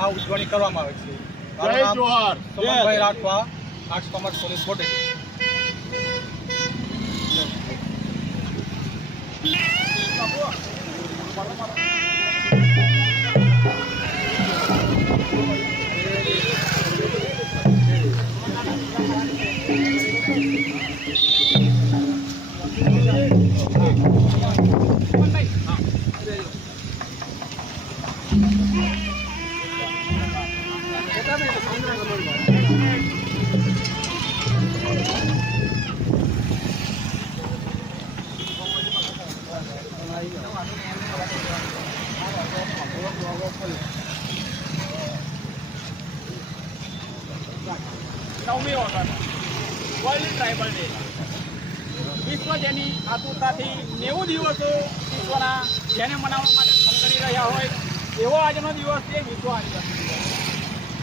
આ ઉજવણી કરવામાં આવે છે. જય johar. Sumanbhai Rathwa, arts commerce college Bodeli. નવમી ઓગસ્ટ વર્લ્ડ ટ્રાઇબલ ડે. વિશ્વ જેની આતુરતાથી 90 દિવસો વિશ્વના જેને મનાવવા માટે ખંખરી રહ્યા હોય એવો આજનો દિવસ છે વિશ્વ આદિવાસી દિવસ.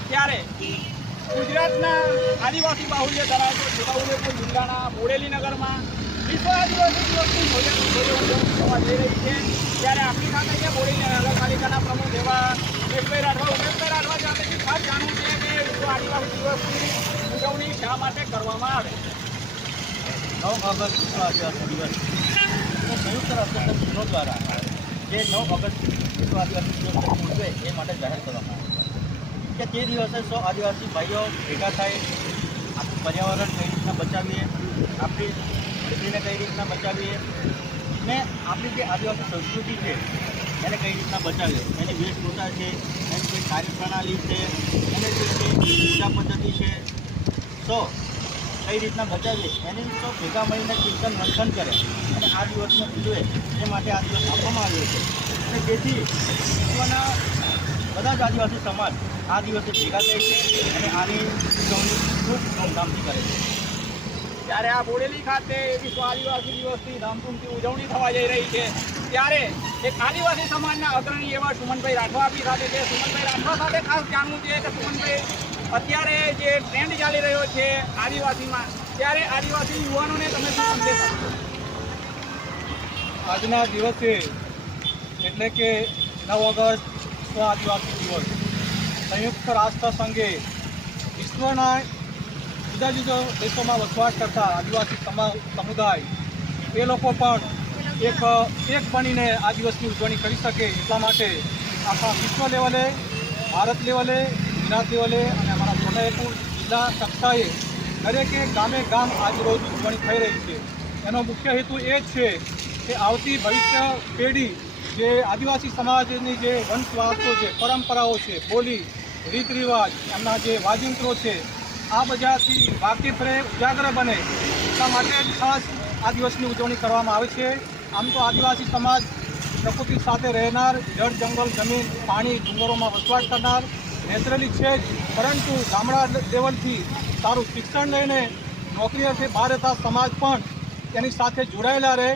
ત્યારે ગુજરાતના આદિવાસી બાહુલ્ય ધરાવતો છોટાઉદેપુર જિલ્લાના બોડેલી નગરમાં વિશ્વ આદિવાસી દિવસની ઉજવણી થવા જઈ રહી છે. ત્યારે આપણી સાથે છે બોડેલી નગરપાલિકાના પ્રમુખ એવા ઉમેશભાઈ રાઠવા. ઉમેશભાઈ રાઠવા સાથેથી ખાસ જાણવું છે કે વિશ્વ આદિવાસી દિવસની ઉજવણી શા માટે કરવામાં આવે? 9 ઓગસ્ટ વિશ્વ આદિવાસી દિવસ સંયુક્ત રાષ્ટ્રસંઘ દ્વારા જે 9 ઓગસ્ટ વિશ્વ આદિવાસી દિવસ ઉજવે એ માટે જાહેર કરવામાં આવે કે તે દિવસે 100 આદિવાસી ભાઈઓ ભેગા થાય, આપણું પર્યાવરણ કઈ રીતના બચાવીએ, આપણી ધરતીને કઈ રીતના બચાવીએ ને આપણી જે આદિવાસી સંસ્કૃતિ છે એને કઈ રીતના બચાવીએ, એની વેશભૂષા છે, એની જે કાર્યપ્રણાલી છે, એને જે પૂજા પદ્ધતિ છે, તો કઈ રીતના બચાવીએ એની તો ભેગા મળીને ચિંતન મંથન કરે અને આ દિવસને ઉજવે એ માટે આ દિવસ આપવામાં આવ્યો છે. અને જેથી વિશ્વના બધા જ આદિવાસી સમાજ આ દિવસે ભેગા થાય છે અને આની ઉજવણી ખૂબ ધૂમધામથી કરે છે. ત્યારે આ બોડેલી ખાતે વિશ્વ આદિવાસી દિવસની ધામધૂમથી ઉજવણી થવા જઈ રહી છે. ત્યારે એક આદિવાસી સમાજના અગ્રણી એવા સુમનભાઈ રાઠવા આપણી સાથે છે. સુમનભાઈ રાઠવા સાથે ખાસ જાણવું છે કે સુમનભાઈ, અત્યારે જે ટ્રેન્ડ ચાલી રહ્યો છે આદિવાસીમાં, ત્યારે આદિવાસી યુવાનોને તમે શું સંદેશ આપશો? આજના દિવસે એટલે કે 9 ઓગસ્ટ વિશ્વ આદિવાસી દિવસ સંયુક્ત રાષ્ટ્ર સંઘે વિશ્વના જુદા જુદા દેશોમાં વસવાટ કરતા આદિવાસી સમુદાય એ લોકો પણ એક બનીને આ દિવસની ઉજવણી કરી શકે એટલા માટે આખા વિશ્વ લેવલે, ભારત લેવલે, ગુજરાત લેવલે અને અમારા છોટાઉદેપુર જિલ્લા કક્ષાએ દરેકે ગામે ગામ આજરોજ ઉજવણી થઈ રહી છે. એનો મુખ્ય હેતુ એ જ છે કે આવતી ભવિષ્ય પેઢી જે આદિવાસી સમાજની જે વંશવારસો છે, પરંપરાઓ છે, બોલી, રીત રિવાજ, એમના જે વાજિંત્રો છે, આ બધાથી વાકેફ રહે, ઉજાગર બને એટલા માટે જ ખાસ આ દિવસની ઉજવણી કરવામાં આવે છે. આમ તો આદિવાસી સમાજ પ્રકૃતિ સાથે રહેનાર, જળ, જંગલ, જમીન, પાણી, ડુંગરોમાં વસવાટ કરનાર નેચરલી છે જ, પરંતુ ગામડા લેવલથી સારું શિક્ષણ લઈને નોકરી અર્થે બહાર રહેતા સમાજ પણ એની સાથે જોડાયેલા રહે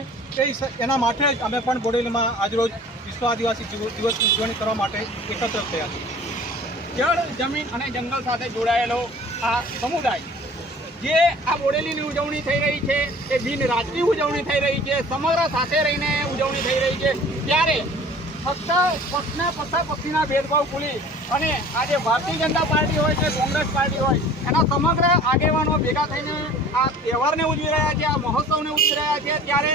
એના માટે જ અમે પણ બોડેલીમાં આજરોજ વિશ્વ આદિવાસી દિવસની ઉજવણી કરવા માટે એકત્ર થયા છીએ. જળ, જમીન અને જંગલ સાથે જોડાયેલો આ સમુદાય જે આ બોડેલીની ઉજવણી થઈ રહી છે એ બિન રાજકીય ઉજવણી થઈ રહી છે, સમગ્ર સાથે રહીને ઉજવણી થઈ રહી છે. ત્યારે ફક્ત પક્ષના પક્ષીના ભેદભાવ ભૂલી અને આજે ભારતીય જનતા પાર્ટી હોય કે કોંગ્રેસ પાર્ટી હોય એના સમગ્ર આગેવાનો ભેગા થઈને આ તહેવારને ઉજવી રહ્યા છે, આ મહોત્સવને ઉજવી રહ્યા છે. ત્યારે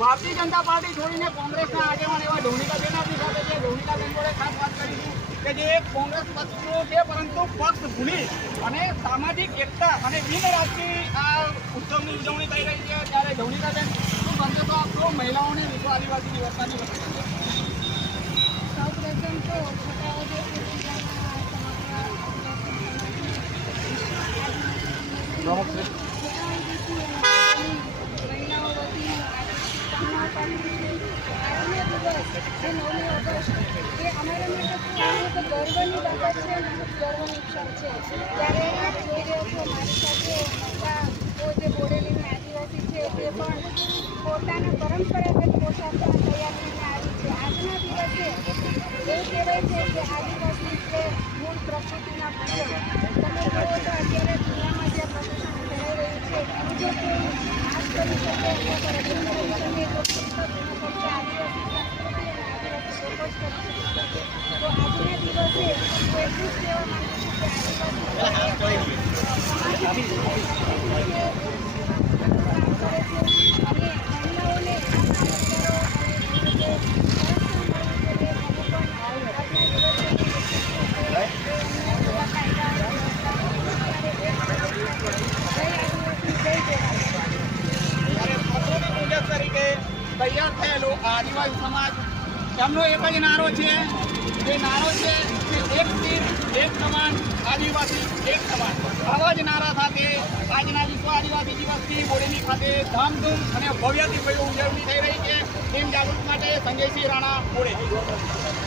ભારતીય જનતા પાર્ટી છોડીને કોંગ્રેસના આગેવાન એવા ઢોનિકાબેન આપણી સાથે છે. ઢોનિકાબેન જોડે ખાસ વાત કરીશું કે જે એક કોંગ્રેસ પક્ષનો છે પરંતુ પક્ષ ભૂલી અને સામાજિક એકતા અને બિન રાજકીય આ ઉત્સવની ઉજવણી થઈ રહી છે. ત્યારે ઢોનિકાબેન શું સંદેશો આપશો મહિલાઓને વિશ્વ આદિવાસી દિવસના દિવસે? સૌપ્રથમ તો છોટાઉદેપુર જિલ્લાના સમગ્ર મહિલાઓ વતી જે 9 ઓગસ્ટ એ અમારા માટે ગર્વની બાબત છે અને ખૂબ ગર્વની ક્ષણ છે. ત્યારે આપ જોઈ રહ્યો છો મારી સાથે જે બોડેલીની આદિવાસી છે તે પણ પોતાના પરંપરાગત પોશાકમાં તૈયાર થઈને આવી છે. આજના દિવસે એવું કહેવાય છે કે આદિવાસી છે મૂળ પ્રકૃતિના પૂજક. તમે જુઓ તો અત્યારે દુનિયામાં જે પ્રદૂષણ ફેલાઈ રહ્યું છે જો કોઈ નાશ કરી શકે અથવા રક્ષણ કરી શકે તો ફક્ત આદિવાસી સંસ્કૃતિ અને આદિવાસી લોકો જ કરી શકે છે. તો આજના દિવસે કોઈ એટલું જ કહેવા માંગુ છું કે આદિવાસી પેલા હાથ ચડાવી દઈએ. કામ કરે છે અને મહિલાઓને આ કામદારો અને જે સંરક્ષણ મળવું જોઈએ એનું પણ આજના દિવસે તરીકે તૈયાર થયેલો આદિવાસી સમાજ એમનો એક જ નારો છે. એ નારો છે કે એક તીર એક કમાન, આદિવાસી એક સમાન. આવા જ નારા સાથે આજના વિશ્વ આદિવાસી દિવસની બોડેલી ખાતે ધામધૂમ અને ભવ્યથી ઉજવણી થઈ રહી છે. ટીમ જાગૃત માટે સંજયસિંહ રાણા, બોડેલી.